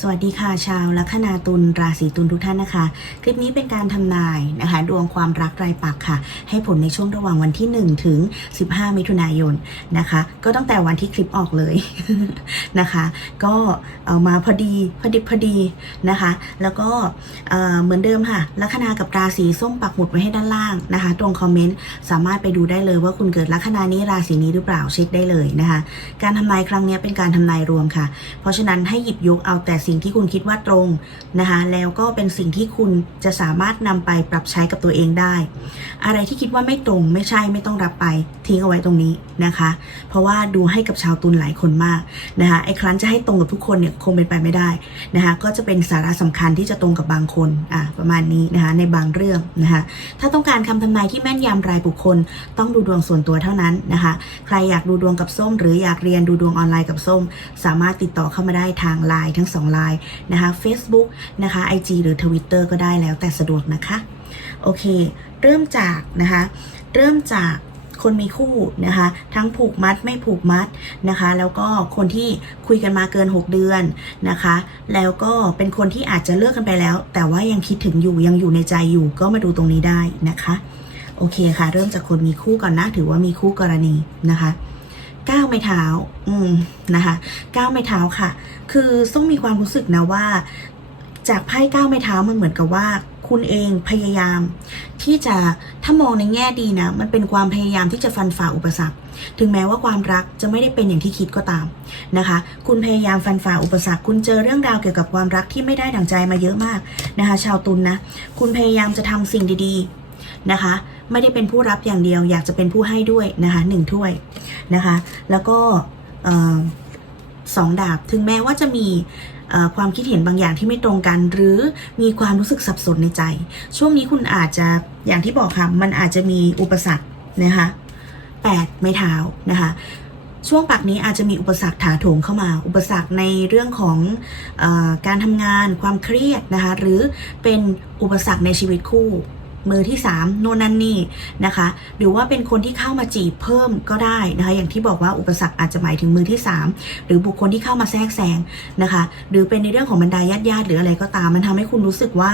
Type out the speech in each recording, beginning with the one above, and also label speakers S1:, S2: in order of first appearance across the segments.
S1: สวัสดีค่ะชาวลัคนาตุลราศีตุลทุกท่านนะคะ คลิปนี้เป็นการทำนายนะคะ ดวงความรักรายปักค่ะ ให้ผลในช่วงระหว่างวันที่ 1 ถึง 15 มิถุนายนนะคะ ก็ตั้งแต่วันที่คลิปออกเลยนะคะ ก็เอามาพอดีพอดีพอดีนะคะ แล้วก็เเหมือนเดิมค่ะลัคนากับราศีส้มปักหมุดไว้ให้ด้านล่างนะคะตรงคอมเมนต์สามารถไปดูได้เลยว่าคุณเกิดลัคนานี้ราศีนี้หรือเปล่าเช็คได้เลยนะคะ การทำนายครั้งนี้เป็นการทำนายรวมค่ะ เพราะฉะนั้นให้หยิบยกเอาแต่สิ่งที่คุณคิดว่าตรงนะคะแล้วก็เป็นสิ่งที่คุณจะสามารถนำไปปรับใช้กับตัวเองได้ อะไรที่คิดว่าไม่ตรงไม่ใช่ไม่ต้องรับไปทิ้งเอาไว้ตรงนี้นะคะ เพราะว่าดูให้กับชาวตุลหลายคนมากนะคะไอ้ครั้นจะให้ตรงกับทุกคนเนี่ยคงเป็นไปไม่ได้นะคะก็จะเป็นสาระสำคัญที่จะตรงกับบางคนอะประมาณนี้นะคะในบางเรื่องนะคะถ้าต้องการคำทำนายที่แม่นยำรายบุคคล ต้องดูดวงส่วนตัวเท่านั้นนะคะใครอยากดูดวงกับส้ม หรืออยากเรียนดูดวงออนไลน์กับส้ม สามารถติดต่อเข้ามาได้ทางไลน์ทั้งสองไลน์นะคะ Facebook นะคะ IG หรือ Twitter ก็ได้แล้วแต่สะดวกนะคะ โอเค เริ่มจากนะคะ เริ่มจากคนมีคู่นะคะ ทั้งผูกมัดไม่ผูกมัดนะคะ แล้วก็คนที่คุยกันมาเกิน 6 เดือนนะคะ แล้วก็เป็นคนที่อาจจะเลิกกันไปแล้ว แต่ว่ายังคิดถึงอยู่ยังอยู่ในใจอยู่ก็มาดูตรงนี้ได้นะคะ โอเคค่ะ เริ่มจากคนมีคู่ก่อนนะถือว่ามีคู่กรณีนะคะ ก้าวไม้เท้า อืมนะคะก้าวไม้เท้าค่ะ คือต้องมีความรู้สึกนะว่า จากไพ่ก้าวไม้เท้ามันเหมือนกับว่าคุณเองพยายาม ที่จะถ้ามองในแง่ดีนะ มันเป็นความพยายามที่จะฟันฝ่าอุปสรรค ถึงแม้ว่าความรักจะไม่ได้เป็นอย่างที่คิดก็ตามนะคะ คุณพยายามฟันฝ่าอุปสรรค คุณเจอเรื่องราวเกี่ยวกับความรักที่ไม่ได้ดั่งใจมาเยอะมากนะคะ ชาวตุลนนะ คุณพยายามจะทำสิ่งดีๆ นะคะ ไม่ได้เป็นผู้รับอย่างเดียว อยากจะเป็นผู้ให้ด้วยนะคะหนึ่งถ้วยนะคะ แล้วก็สองดาบ ถึงแม้ว่าจะมีความคิดเห็นบางอย่างที่ไม่ตรงกัน หรือมีความรู้สึกสับสนในใจ ช่วงนี้คุณอาจจะอย่างที่บอกค่ะมันอาจจะมีอุปสรรคนะคะแปดไม้เท้านะคะช่วงปากนี้อาจจะมีอุปสรรคถาโถมเข้ามา อุปสรรคในเรื่องของออการทำงานความเครียดนะคะหรือเป็นอุปสรรคในชีวิตคู่ มือที่3โน่นนั่นนี่นะคะ หรือว่าเป็นคนที่เข้ามาจีบเพิ่มก็ได้นะคะ อย่างที่บอกว่าอุปสรรคอาจจะหมายถึงมือที่ 3 หรือบุคคลที่เข้ามาแทรกแซงนะคะ หรือเป็นในเรื่องของบรรดาญาติญาติหรืออะไรก็ตาม มันทำให้คุณรู้สึกว่า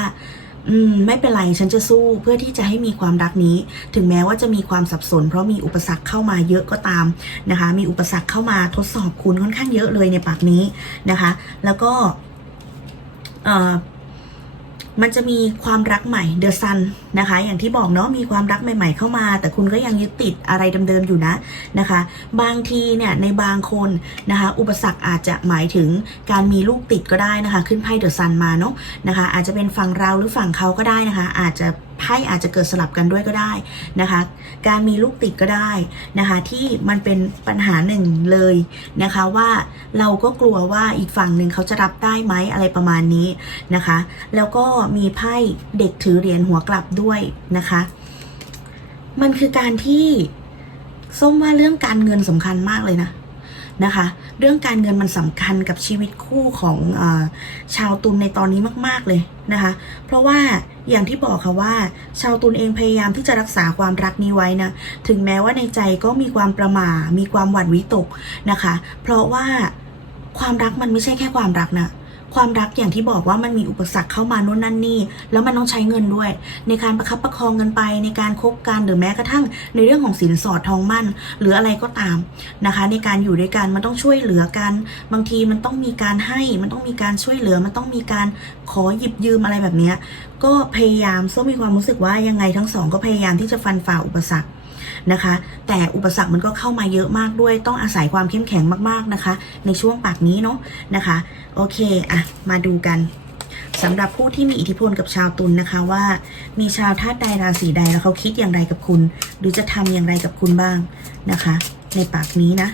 S1: อืมไม่เป็นไรฉันจะสู้เพื่อที่จะให้มีความรักนี้ ถึงแม้ว่าจะมีความสับสน เพราะมีอุปสรรคเข้ามาเยอะก็ตามนะคะ มีอุปสรรคเข้ามาทดสอบคุณค่อนข้างเยอะเลยในปากนี้นะคะ แล้วก็เอ่อ มันจะมีความรักใหม่เดอะซันนะคะ อย่างที่บอกเนาะมีความรักใหม่ ๆ เข้ามา แต่คุณก็ยังยึดติดอะไรเดิมๆอยู่นะนะคะ บางทีเนี่ยในบางคนนะคะ อุปสรรคอาจจะหมายถึงการมีลูกติดก็ได้นะคะ ขึ้นไพ่เดอะซันมาเนาะนะคะ อาจจะเป็นฝั่งเราหรือฝั่งเขาก็ได้นะคะ อาจจะไพ่อาจจะเกิดสลับกันด้วยก็ได้นะคะ การมีลูกติดก็ได้นะคะที่มันเป็นปัญหาหนึ่งเลยนะคะว่าเราก็กลัวว่าอีกฝั่งหนึ่งเขาจะรับได้ไหมอะไรประมาณนี้นะคะ แล้วก็มีไพ่เด็กถือเหรียญหัวกลับด้วยนะคะ มันคือการที่ส้มว่าเรื่องการเงินสำคัญมากเลยนะ นะคะ เรื่องการเงินมันสำคัญกับชีวิตคู่ของอชาวตุลในตอนนี้มาก ๆเลยนะคะ เพราะว่าอย่างที่บอกค่ะว่า ชาวตุลเองพยายามที่จะรักษาความรักนี้ไว้นะถึงแม้ว่าในใจก็มีความประหม่ามีความหวั่นวิตกนะคะ เพราะว่าความรักมันไม่ใช่แค่ความรักนะ ความรักอย่างที่บอกว่ามันมีอุปสรรคเข้ามาโน่นนั่นนี่ แล้วมันต้องใช้เงินด้วย ในการประคับประคองกันไปในการคบกันหรือแม้กระทั่งในเรื่องของสินสอดทองมั่น หรืออะไรก็ตามนะคะ ในการอยู่ด้วยกันมันต้องช่วยเหลือกัน บางทีมันต้องมีการให้มันต้องมีการช่วยเหลือมันต้องมีการขอหยิบยืมอะไรแบบนี้ก็พยายามส้มมีความรู้สึกว่ายังไงทั้งสองก็พยายามที่จะฟันฝ่าอุปสรรค นะคะ แต่อุปสรรคมันก็เข้ามาเยอะมากด้วย ต้องอาศัยความเข้มแข็งมากๆนะคะ ในช่วงปากนี้เนาะนะคะ โอเคอะมาดูกันสำหรับผู้ที่มีอิทธิพลกับชาวตุลนนะคะว่า มีชาวธาตุใดราศีใดแล้วเขาคิดอย่างไรกับคุณ หรือจะทำอย่างไรกับคุณบ้างนะคะ ในปากนี้นะ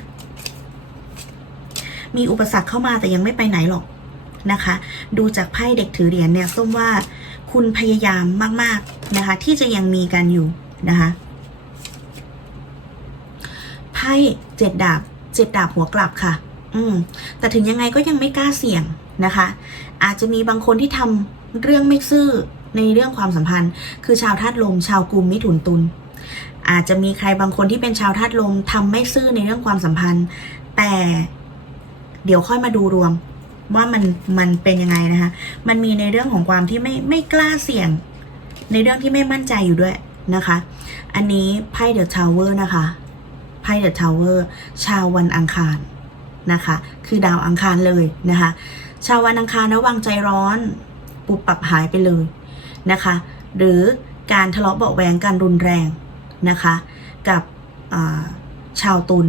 S1: มีอุปสรรคเข้ามาแต่ยังไม่ไปไหนหรอกนะคะ ดูจากไพ่เด็กถือเหรียญเนี่ยส้มว่าคุณพยายามมาก ๆนะคะ ที่จะยังมีกันอยู่นะคะ ไพ่เจ็ดดาบเจ็ดดาบหัวกลับค่ะ อืม แต่ถึงยังไงก็ยังไม่กล้าเสี่ยงนะคะ อาจจะมีบางคนที่ทำเรื่องไม่ซื่อในเรื่องความสัมพันธ์ คือชาวธาตุลม ชาวกุมมิถุนตุล อาจจะมีใครบางคนที่เป็นชาวธาตุลมทำไม่ซื่อในเรื่องความสัมพันธ์ แต่เดี๋ยวค่อยมาดูรวมว่ามันมันเป็นยังไงนะคะ มันมีในเรื่องของความที่ไม่ไม่กล้าเสี่ยง ในเรื่องที่ไม่มั่นใจอยู่ด้วยนะคะ อันนี้ไพ่เดอะทาวเวอร์นะคะ พ่เดอะทาวเวอร์ชาววันอังคารนะคะ คือดาวอังคารเลยนะคะ ชาววันอังคารระวังใจร้อนปุบปับหายไปเลยนะคะ หรือการทะเลาะเบาะแวงการรุนแรงนะคะ กับชาวตุล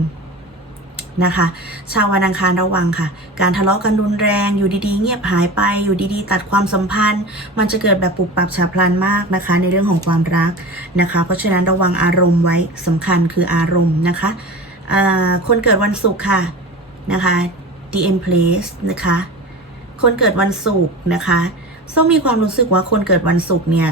S1: นะคะ ชาววันอังคารระวังค่ะ การทะเลาะกันรุนแรงอยู่ดีๆ เงียบหายไปอยู่ดีๆ ตัดความสัมพันธ์ มันจะเกิดแบบปุบปับฉับพลันมากนะคะ ในเรื่องของความรักนะคะ เพราะฉะนั้นระวังอารมณ์ไว้สำคัญคืออารมณ์นะคะคนเกิดวันศุกร์ค่ะนะคะ DM place นะคะ คนเกิดวันศุกร์นะคะส้มมีความรู้สึกว่าคนเกิดวันศุกร์เนี่ย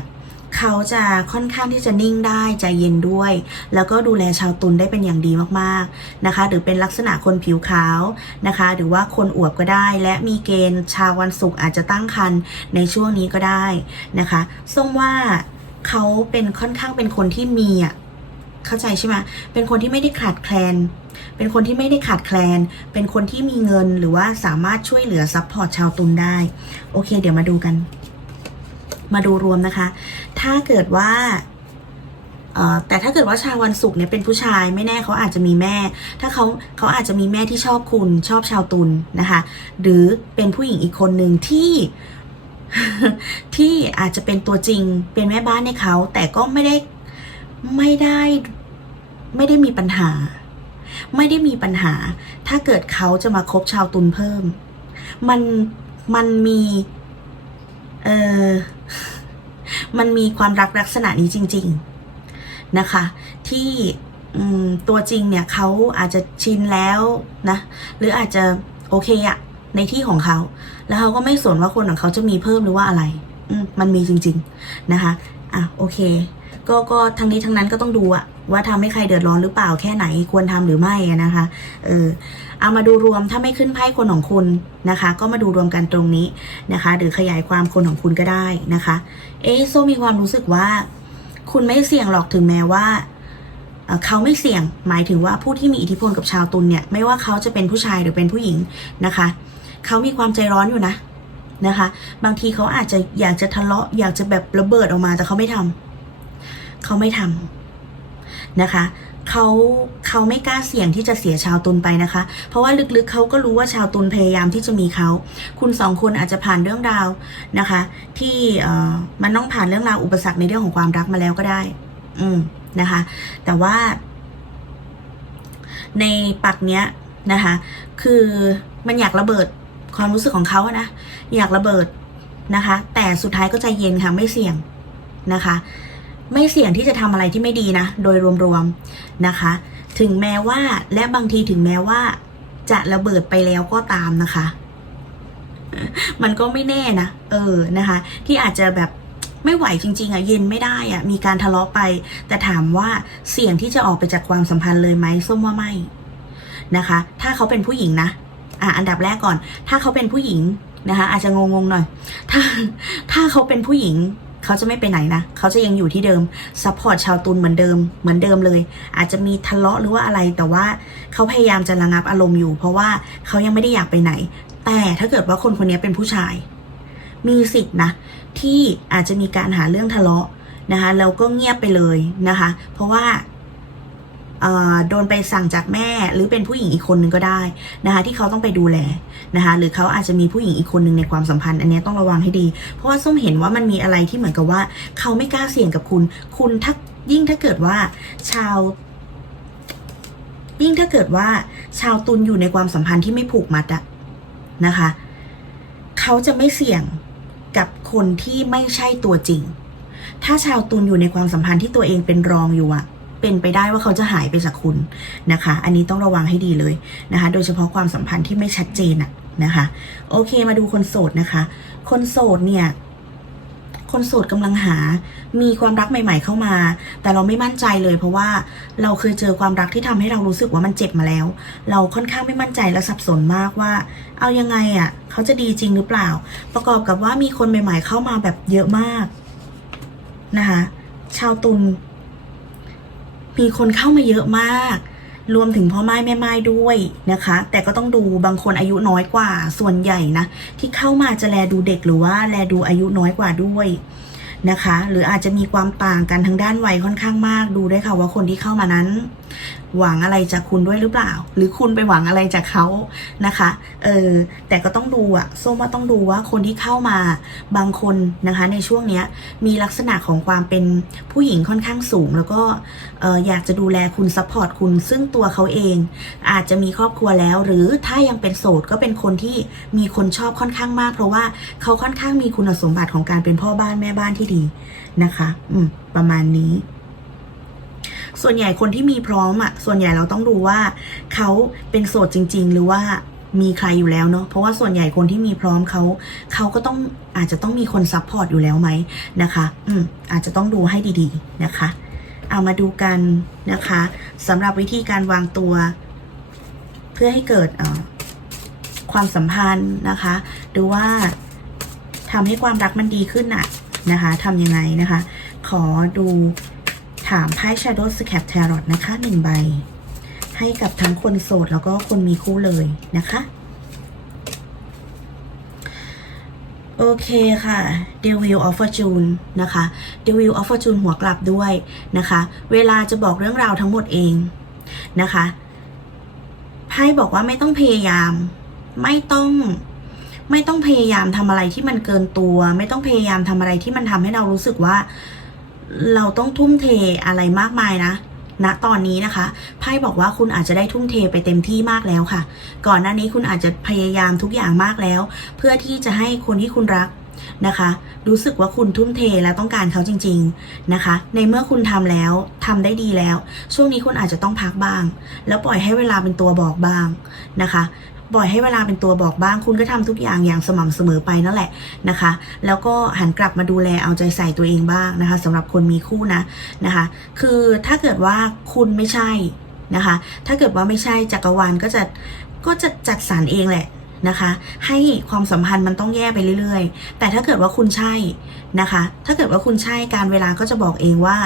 S1: เขาจะค่อนข้างที่จะนิ่งได้ใจเย็นด้วย แล้วก็ดูแลชาวตุลได้เป็นอย่างดีมากๆนะคะ หรือเป็นลักษณะคนผิวขาวนะคะ หรือว่าคนอวบก็ได้ และมีเกณฑ์ชาววันศุกร์อาจจะตั้งครรภ์ในช่วงนี้ก็ได้นะคะส้มว่าเขาเป็นค่อนข้างเป็นคนที่มีอะเข้าใจใช่ไหมเป็นคนที่ไม่ได้ขาดแคลน เป็นคนที่ไม่ได้ขาดแคลน เป็นคนที่มีเงินหรือว่าสามารถช่วยเหลือซัพพอร์ตชาวตุลได้ โอเค เดี๋ยวมาดูกัน มาดูรวมนะคะ ถ้าเกิดว่าเออแต่ถ้าเกิดว่าชาววันศุกร์เนี่ยเป็นผู้ชายไม่แน่เขาอาจจะมีแม่ ถ้าเขาเขาอาจจะมีแม่ที่ชอบคุณชอบชาวตุลนะคะ หรือเป็นผู้หญิงอีกคนหนึ่งที่ที่อาจจะเป็นตัวจริงเป็นแม่บ้านให้เขา แต่ก็ไม่ได้ไม่ได้ไม่ได้มีปัญหา ไม่ได้มีปัญหา ถ้าเกิดเขาจะมาคบชาวตุลเพิ่ม มันมันมี เออ มันมีความรักลักษณะนี้จริง ๆนะคะ ที่ตัวจริงเนี่ยเขาอาจจะชินแล้วนะหรืออาจจะโอเคอะในที่ของเขา แล้วเขาก็ไม่สนว่าคนของเขาจะมีเพิ่มหรือว่าอะไรมมันมีจริง ๆ นะคะอะโอเค ก็ก็ทั้งนี้ทั้งนั้นก็ต้องดูอะว่าทำให้ใครเดือดร้อนหรือเปล่าแค่ไหนควรทำหรือไม่นะคะ เออเอามาดูรวมถ้าไม่ขึ้นไพ่คนของคุณนะคะ ก็มาดูรวมกันตรงนี้นะคะ หรือขยายความคนของคุณก็ได้นะคะ เอะโซมีความรู้สึกว่า คุณไม่เสี่ยงหรอกถึงแม้ว่าเอ่อเขาไม่เสี่ยง หมายถึงว่าผู้ที่มีอิทธิพลกับชาวตุลเนี่ย ไม่ว่าเขาจะเป็นผู้ชายหรือเป็นผู้หญิงนะคะ เขามีความใจร้อนอยู่นะนะคะ บางทีเขาอาจจะอยากจะทะเลาะอยากจะแบบระเบิดออกมาแต่เขาไม่ทำ เขาไม่ทำนะคะเขาเขาไม่กล้าเสี่ยงที่จะเสียชาวตุลไปนะคะ เพราะว่าลึกๆเขาก็รู้ว่าชาวตุลพยายามที่จะมีเขาคุณสองคนอาจจะผ่านเรื่องราวนะคะ ที่มันต้องผ่านเรื่องราวอุปสรรคในเรื่องของความรักมาแล้วก็ได้ อืมนะคะ แต่ว่า ในปักเนี้ยนะคะ คือมันอยากระเบิดความรู้สึกของเขาอะนะอยากระเบิดนะคะ แต่สุดท้ายก็ใจเย็นค่ะไม่เสี่ยงนะคะ ไม่เสี่ยงที่จะทำอะไรที่ไม่ดีนะ โดยรวมๆนะคะ ถึงแม้ว่าและบางทีถึงแม้ว่า จะระเบิดไปแล้วก็ตามนะคะ มันก็ไม่แน่นะ เออนะคะ ที่อาจจะแบบไม่ไหวจริง ๆอะเย็นไม่ได้อะ มีการทะเลาะไป แต่ถามว่าเสี่ยงที่จะออกไปจากความสัมพันธ์เลยไหมส้มว่าไม่นะคะ ถ้าเขาเป็นผู้หญิงนะอะอันดับแรกก่อน ถ้าเขาเป็นผู้หญิงนะคะ อาจจะงงๆหน่อย ถ้าถ้าเขาเป็นผู้หญิง เขาจะไม่ไปไหนนะ เขาจะยังอยู่ที่เดิมซัพพอร์ตชาวตุลเหมือนเดิม เหมือนเดิมเลย อาจจะมีทะเลาะหรือว่าอะไร แต่ว่าเขาพยายามจะระงับอารมณ์อยู่ เพราะว่าเขายังไม่ได้อยากไปไหน แต่ถ้าเกิดว่าคนคนนี้เป็นผู้ชาย มีสิทธินะ ที่อาจจะมีการหาเรื่องทะเลาะนะคะแล้วก็เงียบไปเลยนะคะ เพราะว่า โดนไปสั่งจากแม่หรือเป็นผู้หญิงอีกคนนึงก็ได้นะคะที่เขาต้องไปดูแลนะคะหรือเขาอาจจะมีผู้หญิงอีกคนนึงในความสัมพันธ์ อันนี้ต้องระวังให้ดี เพราะว่าส้มเห็นว่ามันมีอะไรที่เหมือนกับว่า เขาไม่กล้าเสี่ยงกับคุณ คุณถ้ายิ่งถ้าเกิดว่าชาว ยิ่งถ้าเกิดว่า ชาวตุลอยู่ในความสัมพันธ์ที่ไม่ผูกมัดอะนะคะ เขาจะไม่เสี่ยงกับคนที่ไม่ใช่ตัวจริง ถ้าชาวตุลอยู่ในความสัมพันธ์ที่ตัวเองเป็นรองอยู่อะ เป็นไปได้ว่าเขาจะหายไปจากคุณนะคะ อันนี้ต้องระวังให้ดีเลยนะคะ โดยเฉพาะความสัมพันธ์ที่ไม่ชัดเจนอะนะคะ โอเคมาดูคนโสดนะคะ คนโสดเนี่ยคนโสดกำลังหา มีความรักใหม่ ๆ เข้ามา แต่เราไม่มั่นใจเลย เพราะว่าเราเคยเจอความรักที่ทำให้เรารู้สึกว่ามันเจ็บมาแล้ว เราค่อนข้างไม่มั่นใจและสับสนมากว่า เอายังไงอะ่ะ เขาจะดีจริงหรือเปล่า ประกอบกับว่ามีคนใหม่ ๆ เข้ามาแบบเยอะมากนะคะ ชาวตุล มีคนเข้ามาเยอะมาก รวมถึงพ่อไม้แม่ไม้ด้วยนะคะ แต่ก็ต้องดูบางคนอายุน้อยกว่าส่วนใหญ่นะ ที่เข้ามาจะแลดูเด็กหรือว่าแลดูอายุน้อยกว่าด้วยนะคะ หรืออาจจะมีความต่างกันทางด้านวัยค่อนข้างมากดูได้ค่ะว่าคนที่เข้ามานั้น หวังอะไรจากคุณด้วยหรือเปล่า หรือคุณไปหวังอะไรจากเขานะคะ เออแต่ก็ต้องดูอะส้มว่าต้องดูว่าคนที่เข้ามาบางคนนะคะ ในช่วงเนี้ยมีลักษณะของความเป็นผู้หญิงค่อนข้างสูง แล้วก็เอยากจะดูแลคุณซัพพอร์ตคุณซึ่งตัวเขาเอง อาจจะมีครอบครัวแล้ว หรือถ้ายังเป็นโสดก็เป็นคนที่มีคนชอบค่อนข้างมาก เพราะว่าเขาค่อนข้างมีคุณสมบัติของการเป็นพ่อบ้านแม่บ้านที่ดีนะคะ อืม ประมาณนี้ ส่วนใหญ่คนที่มีพร้อมอะ ส่วนใหญ่เราต้องดูว่าเขาเป็นโสดจริง ๆ หรือว่ามีใครอยู่แล้วเนาะ เพราะว่าส่วนใหญ่คนที่มีพร้อมเขาเขาก็ต้องอาจจะต้องมีคนซัพพอร์ตอยู่แล้วไหมนะคะ อืม อาจจะต้องดูให้ดี ๆ นะคะ เอามาดูกันนะคะสำหรับวิธีการวางตัว เพื่อให้เกิดความสัมพันธ์นะคะหรือว่าทำให้ความรักมันดีขึ้นน่ะนะคะทำยังไงนะคะ ขอดูถามไพ่ Shadow Scap Tarot นะคะหนึ่งใบ ให้กับทั้งคนโสดแล้วก็คนมีคู่เลยนะคะ โอเคค่ะ Devil of Fortune นะคะ Devil of Fortune หัวกลับด้วยนะคะ เวลาจะบอกเรื่องราวทั้งหมดเองนะคะไพ่บอกว่าไม่ต้องพยายาม ไม่ต้องไม่ต้องพยายามทำอะไรที่มันเกินตัว ไม่ต้องพยายามทำอะไรที่มันทำให้เรารู้สึกว่า เราต้องทุ่มเทอะไรมากมายนะ ณตอนนี้นะคะไพ่บอกว่าคุณอาจจะได้ทุ่มเทไปเต็มที่มากแล้วค่ะ ก่อนหน้านี้คุณอาจจะพยายามทุกอย่างมากแล้ว เพื่อที่จะให้คนที่คุณรักนะคะ รู้สึกว่าคุณทุ่มเทและต้องการเขาจริง ๆนะคะ ในเมื่อคุณทำแล้วทำได้ดีแล้ว ช่วงนี้คุณอาจจะต้องพักบ้าง แล้วปล่อยให้เวลาเป็นตัวบอกบ้างนะคะ ปล่อยให้เวลาเป็นตัวบอกบ้าง คุณก็ทำทุกอย่างอย่างสม่ำเสมอไปนั่นแหละนะคะ แล้วก็หันกลับมาดูแลเอาใจใส่ตัวเองบ้างนะคะสำหรับคนมีคู่นะนะคะ คือถ้าเกิดว่าคุณไม่ใช่นะคะ ถ้าเกิดว่าไม่ใช่จักรวาลก็จะก็จะจัดสรรเองแหละนะคะ ให้ความสัมพันธ์มันต้องแย่ไปเรื่อยๆ แต่ถ้าเกิดว่าคุณใช่นะคะ ถ้าเกิดว่าคุณใช่การเวลาก็จะบอกเองว่า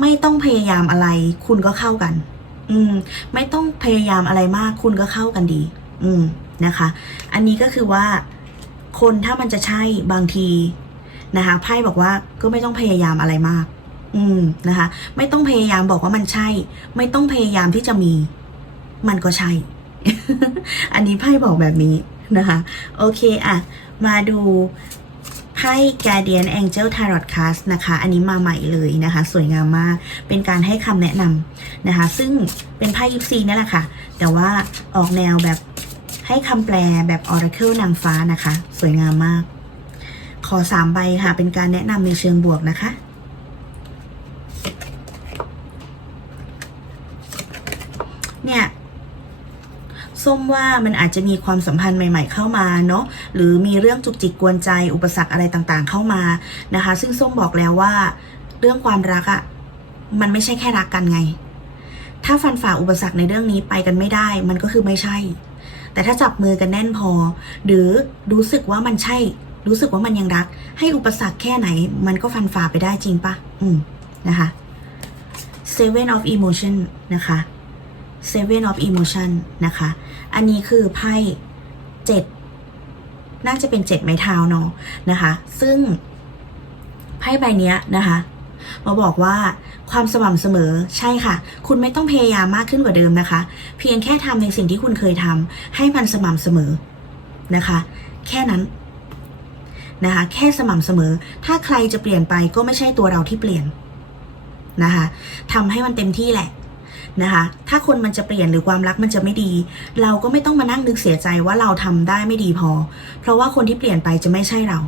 S1: ไม่ต้องพยายามอะไร คุณก็เข้ากัน อืม ไม่ต้องพยายามอะไรมากคุณก็เข้ากันดี อืมนะคะ อันนี้ก็คือว่าคนถ้ามันจะใช่บางทีนะคะไพ่บอกว่าก็ไม่ต้องพยายามอะไรมาก อืมนะคะ ไม่ต้องพยายามบอกว่ามันใช่ ไม่ต้องพยายามที่จะมี มันก็ใช่ อันนี้ไพ่บอกแบบนี้นะคะ โอเคอะมาดู ไพ่ Guardian Angel Tarot Card นะคะ อันนี้มาใหม่เลยนะคะ สวยงามมาก เป็นการให้คำแนะนำนะคะ ซึ่งเป็นไพ่ยิปซีนี่แหละค่ะ แต่ว่าออกแนวแบบให้คำแปลแบบ Oracle นางฟ้านะคะ สวยงามมาก ขอสามใบค่ะ เป็นการแนะนำในเชิงบวกนะคะ เนี่ย ส้มว่ามันอาจจะมีความสัมพันธ์ใหม่ ๆ เข้ามาเนาะหรือมีเรื่องจุกจิกกวนใจ อุปสรรคอะไรต่างๆ เข้ามานะคะ ซึ่งส้มบอกแล้วว่า เรื่องความรักอะ่ะมันไม่ใช่แค่รักกันไง ถ้าฟันฝ่าอุปสรรคในเรื่องนี้ไปกันไม่ได้ มันก็คือไม่ใช่ แต่ถ้าจับมือกันแน่นพอ หรือรู้สึกว่ามันใช่ รู้สึกว่ามันยังรัก ให้อุปสรรคแค่ไหน มันก็ฟันฝ่าไปได้จริงปะอืมนะคะ Seven of Emotion นะคะ Seven of Emotion นะคะ อันนี้คือไพ่เจ็ดน่าจะเป็นเจ็ดไม้เท้าเนาะนะคะ ซึ่งไพ่ใบเนี้ยนะคะมาบอกว่าความสม่ำเสมอใช่ค่ะ คุณไม่ต้องพยายามมากขึ้นกว่าเดิมนะคะ เพียงแค่ทำในสิ่งที่คุณเคยทำให้มันสม่ำเสมอนะคะ แค่นั้นนะคะ แค่สม่ำเสมอ ถ้าใครจะเปลี่ยนไปก็ไม่ใช่ตัวเราที่เปลี่ยนนะคะทำให้มันเต็มที่แหละ นะคะ ถ้าคนมันจะเปลี่ยนหรือความรักมันจะไม่ดี เราก็ไม่ต้องมานั่งนึกเสียใจว่าเราทำได้ไม่ดีพอ เพราะว่าคนที่เปลี่ยนไปจะไม่ใช่เรา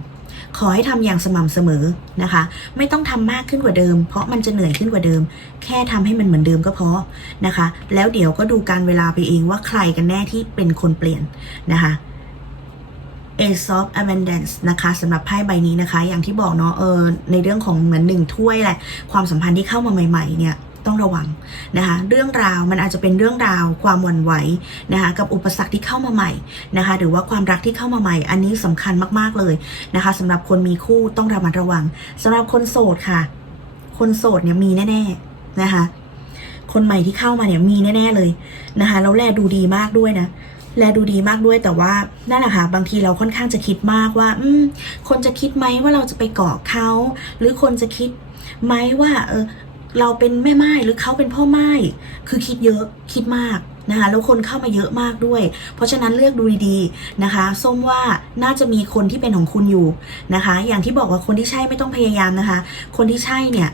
S1: ขอให้ทำอย่างสม่ำเสมอนะคะ ไม่ต้องทำมากขึ้นกว่าเดิม เพราะมันจะเหนื่อยขึ้นกว่าเดิม แค่ทำให้มันเหมือนเดิมก็พอนะคะ แล้วเดี๋ยวก็ดูการเวลาไปเองว่าใครกันแน่ที่เป็นคนเปลี่ยนนะคะ Ace of Abundance นะคะสำหรับไพ่ใบนี้นะคะ อย่างที่บอกเนาะเออในเรื่องของเหมือนหนึ่งถ้วยแหละ ความสัมพันธ์ที่เข้ามาใหม่ ๆ เนี่ย ต้องระวังนะคะเรื่องราวมันอาจจะเป็นเรื่องราวความหวั่นไหวนะคะกับอุปสรรคที่เข้ามาใหม่นะคะหรือว่าความรักที่เข้ามาใหม่ อันนี้สำคัญมากๆเลยนะคะสำหรับคนมีคู่ต้องระมัดระวังสำหรับคนโสดค่ะ คนโสดเนี่ยมีแน่ๆนะคะคนใหม่ที่เข้ามาเนี่ยมีแน่ๆเลยนะคะแล้วแลดูดีมากด้วยนะแลดูดีมากด้วยแต่ว่านั่นแหละค่ะบางทีเราค่อนข้างจะคิดมากว่า อืมคนจะคิดไหมว่าเราจะไปเกาะเขาหรือคนจะคิดไหมว่าเออ เราเป็นแม่ไม้หรือเขาเป็นพ่อไม้คือคิดเยอะคิดมากนะคะแล้วคนเข้ามาเยอะมากด้วย เพราะฉะนั้นเลือกดูดีๆนะคะส้มว่าน่าจะมีคนที่เป็นของคุณอยู่นะคะ อย่างที่บอกว่าคนที่ใช่ไม่ต้องพยายามนะคะ คนที่ใช่เนี่ย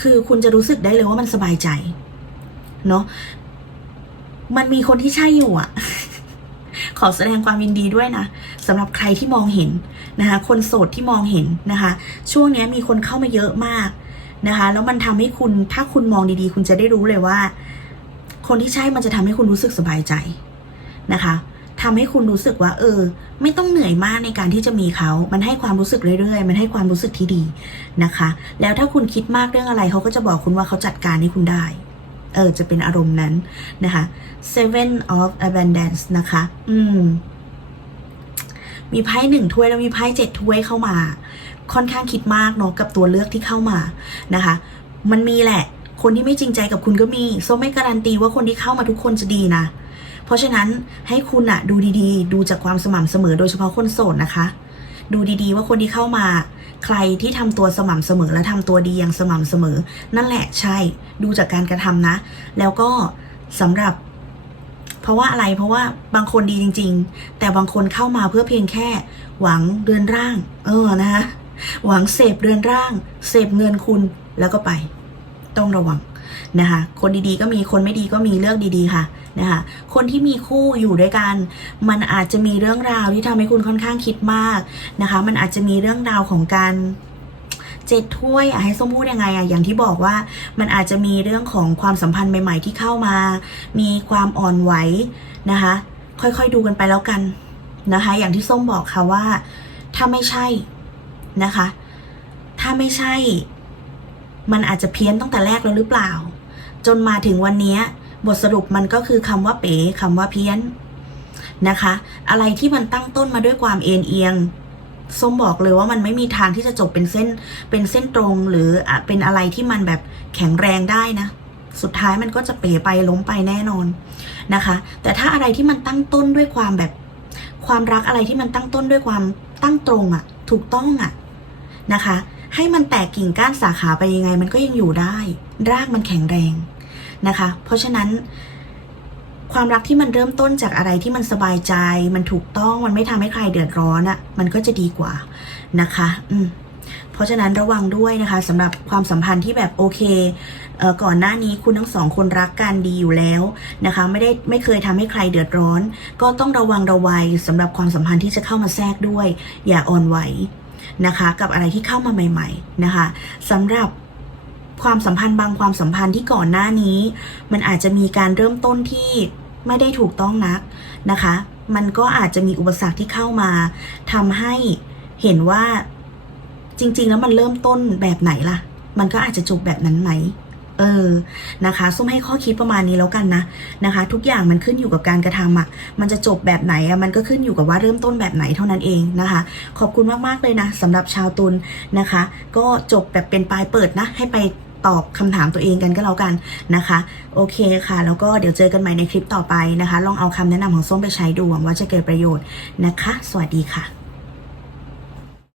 S1: คือคุณจะรู้สึกได้เลยว่ามันสบายใจเนาะมันมีคนที่ใช่อยู่อะขอแสดงความยินดีด้วยนะสำหรับใครที่มองเห็นนะคะ คนโสดที่มองเห็นนะคะ ช่วงนี้มีคนเข้ามาเยอะมาก นะคะ แล้วมันทำให้คุณถ้าคุณมองดีๆ คุณจะได้รู้เลยว่า คนที่ใช่มันจะทำให้คุณรู้สึกสบายใจนะคะทำให้คุณรู้สึกว่า เออ ไม่ต้องเหนื่อยมากในการที่จะมีเขา มันให้ความรู้สึกเรื่อยๆ มันให้ความรู้สึกที่ดีนะคะ แล้วถ้าคุณคิดมากเรื่องอะไรเขาก็จะบอกคุณว่าเขาจัดการให้คุณได้ เออ จะเป็นอารมณ์นั้นนะคะ Seven of Abundance นะคะ อืม มีไพ่หนึ่งถ้วยแล้วมีไพ่เจ็ดถ้วยเข้ามา ค่อนข้างคิดมากเนาะกับตัวเลือกที่เข้ามานะคะ มันมีแหละ คนที่ไม่จริงใจกับคุณก็มีโซไม่การันตีว่าคนที่เข้ามาทุกคนจะดีนะ เพราะฉะนั้นให้คุณอะดูดีๆ ดูจากความสม่ำเสมอโดยเฉพาะคนโสดนะคะ ดูดีๆว่าคนที่เข้ามา ใครที่ทำตัวสม่ำเสมอและทำตัวดีอย่างสม่ำเสมอ นั่นแหละใช่ ดูจากการกระทำนะ แล้วก็สำหรับ เพราะว่าอะไรเพราะว่าบางคนดีจริง ๆ แต่บางคนเข้ามาเพื่อเพียงแค่หวังเรือนร่าง เออนะคะหวังเสพเรือนร่าง เสพเงินคุณแล้วก็ไป ต้องระวังนะคะ คนดีๆก็มีคนไม่ดีก็มีเลือกดีๆค่ะนะคะ คนที่มีคู่อยู่ด้วยกัน มันอาจจะมีเรื่องราวที่ทำให้คุณค่อนข้างคิดมากนะคะ มันอาจจะมีเรื่องราวของการ เจ็ดถ้วยอะให้ส้มพูดยังไงอะอย่างที่บอกว่ามันอาจจะมีเรื่องของความสัมพันธ์ใหม่ ๆ ที่เข้ามา มีความอ่อนไหวนะคะ ค่อยๆดูกันไปแล้วกันนะคะ อย่างที่ส้มบอกค่ะว่า ถ้าไม่ใช่นะคะ ถ้าไม่ใช่ มันอาจจะเพี้ยนตั้งแต่แรกแล้วหรือเปล่า จนมาถึงวันนี้บทสรุปมันก็คือคำว่าเป๋คำว่าเพี้ยนนะคะ อะไรที่มันตั้งต้นมาด้วยความเอ็นเอียง ส้มบอกเลยว่ามันไม่มีทางที่จะจบเป็นเส้น เป็นเส้นตรงหรืออะเป็นอะไรที่มันแบบแข็งแรงได้นะ สุดท้ายมันก็จะเป๋ไปล้มไปแน่นอนนะคะ แต่ถ้าอะไรที่มันตั้งต้นด้วยความแบบ ความรักอะไรที่มันตั้งต้นด้วยความตั้งตรงอะ่ะ ถูกต้องอะ่ะนะคะ ให้มันแตกกิ่งก้านสาขาไปยังไง มันก็ยังอยู่ได้ รากมันแข็งแรงนะคะ เพราะฉะนั้น ความรักที่มันเริ่มต้นจากอะไรที่มันสบายใจ มันถูกต้องมันไม่ทำให้ใครเดือดร้อนอะ่ะ มันก็จะดีกว่านะคะ อืมเพราะฉะนั้นระวังด้วยนะคะสำหรับความสัมพันธ์ที่แบบโอเคเอ่อก่อนหน้านี้คุณทั้งสองคนรักกันดีอยู่แล้วนะคะ ไม่ได้ไม่เคยทำให้ใครเดือดร้อน ก็ต้องระวังระวัยสำหรับความสัมพันธ์ที่จะเข้ามาแทรกด้วย อย่าอ่อนไหวนะคะ กับอะไรที่เข้ามาใหม่ ๆนะคะสำหรับความสัมพันธ์บางความสัมพันธ์ที่ก่อนหน้านี้ มันอาจจะมีการเริ่มต้นที่ ไม่ได้ถูกต้องนักนะคะ มันก็อาจจะมีอุปสรรคที่เข้ามาทำให้เห็นว่าจริง ๆ แล้วมันเริ่มต้นแบบไหนล่ะ มันก็อาจจะจบแบบนั้นไหม เออ นะคะส้มให้ข้อคิดประมาณนี้แล้วกันนะ นะคะ ทุกอย่างมันขึ้นอยู่กับการกระทำอะ มันจะจบแบบไหนอะ มันก็ขึ้นอยู่กับว่าเริ่มต้นแบบไหนเท่านั้นเองนะคะ ขอบคุณมากๆเลยนะสำหรับชาวตุลนะคะ ก็จบแบบเป็นปลายเปิดนะ ให้ไป ตอบคำถามตัวเองกันก็แล้วกันนะคะ โอเคค่ะ แล้วก็เดี๋ยวเจอกันใหม่ในคลิปต่อไปนะคะ ลองเอาคำแนะนำของส้มไปใช้ดูหวังว่าจะเกิดประโยชน์นะคะ สวัสดีค่ะ